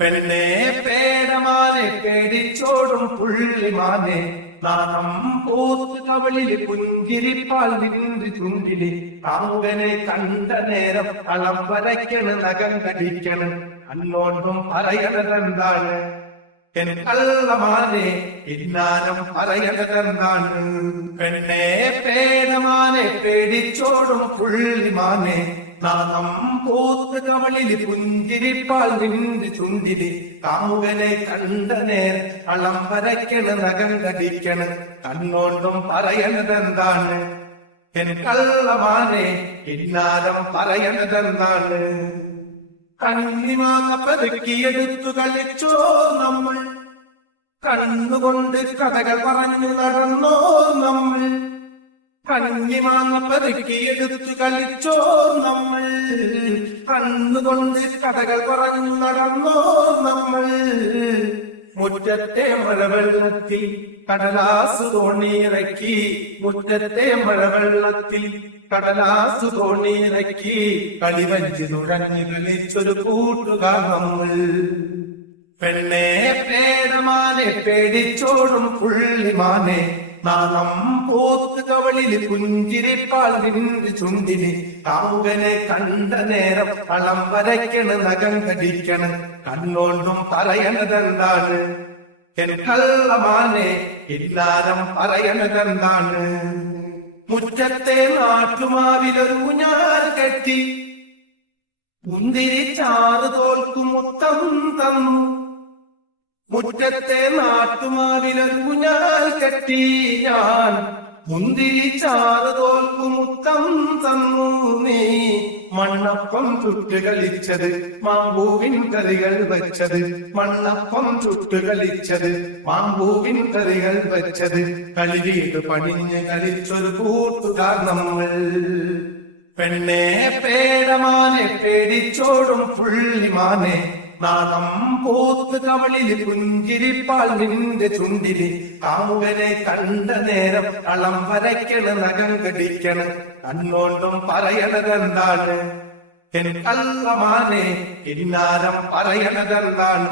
പെണ്ണേ പേടമാനെ പേടിച്ചോടും പുള്ളിമാനെ നാണം പോത്ത് കവളിൽ പുഞ്ചിരിപ്പാൽ നിன்று ചുണ്ടിൽ കാമുകനെ കണ്ട നേരം കളം വരയ്ക്കണ് നഖം കടിക്കണ്. അന്നോട്ടും പറയണതെന്താണ്? എൻ ഇന്നാനം ഇന്നാരം പെണ്ണെ പേടമാനെ പേടിച്ചോടും പുള്ളിമാനെ. നാണം പോത്ത് പുഞ്ചിരി പുഞ്ചിരിപ്പാൽ നിன்று ചുണ്ടിരി കാമുകനെ കണ്ട നേർ കളം വരയ്ക്കണ് നഖം കടിക്കണ്. കണ്ണോണ്ടും പറയണതെന്താണ്? എൻ കള്ളമാനെ ഇന്നാരം പറയണതെന്താണ്? കണ്ണിമാങ്ങ കളിച്ചോ നമ്മൾ? കണ്ണുകൊണ്ട് കഥകൾ പറഞ്ഞു നടന്നോ നമ്മൾ? കണ്ണിമാങ്ങ പെറുക്കിയെടുത്തു കളിച്ചോ നമ്മൾ? കണ്ണുകൊണ്ട് കഥകൾ പറഞ്ഞു നടന്നോ നമ്മൾ? മുറ്റത്തെ മഴവെള്ളത്തിൽ കടലാസ് തോണിയിറക്കി. മുറ്റത്തെ മഴവെള്ളത്തിൽ കടലാസ് തോണിയിറക്കി. കളിവഞ്ചി തുഴഞ്ഞു കളിച്ചൊരു കൂട്ടുകാർ പെണ്ണേ പെണ്ണെ പേടമാനെ പേടിച്ചോടും പുള്ളിമാനെ നാണം പോത്ത് കവളിൽ പുഞ്ചിരിപ്പാൽ നിன்று ചുണ്ടിന് കാമുകനെ കണ്ട നേരം കളം വരയ്ക്കണ് നഖം കടിക്കണ്. കണ്ണോണ്ടും പറയണതെന്താണ്? എൻ കള്ളമാനെ ഇല്ലാരം പറയണതെന്താണ്? മുറ്റത്തെ നാട്ടുമാവിലൊരു കുഞ്ഞാൽ കെട്ടി. മുന്തിരി ചാറ് തോൽക്കും മുത്തം തന്നു. മുറ്റത്തെ നാട്ടുമാവിലൊരു കുഞ്ഞാൽ കെട്ടി ഞാൻ. മുന്തിരി ചാറ് മുത്തം തന്നു നീ. മണ്ണപ്പം ചുട്ട് കളിച്ചത് മാമ്പൂവിൻ കറികൾ വെച്ചത്. മണ്ണപ്പം ചുട്ട് കളിച്ചത് മാമ്പൂവിൻ കറികൾ വെച്ചത്. കളിവീട് പണിഞ്ഞ് കളിച്ചൊരു കൂട്ടുകാർ നമ്മൾ. പെണ്ണെ പേടമാനെ പേടിച്ചോടും പുള്ളിമാനെ. നാണം പോത്ത് കവളിൽ പുഞ്ചിരിപ്പാൽ നിന്റെ ചുണ്ടിൽ കാമുകനെ കണ്ട നേരം കളം വരയ്ക്കണ് നഖം കടിക്കണ്. കണ്ണോണ്ടും പറയണതെന്താണ്? എൻ കല്ലമാനെ ഇന്നാരം പറയണതെന്താണ്?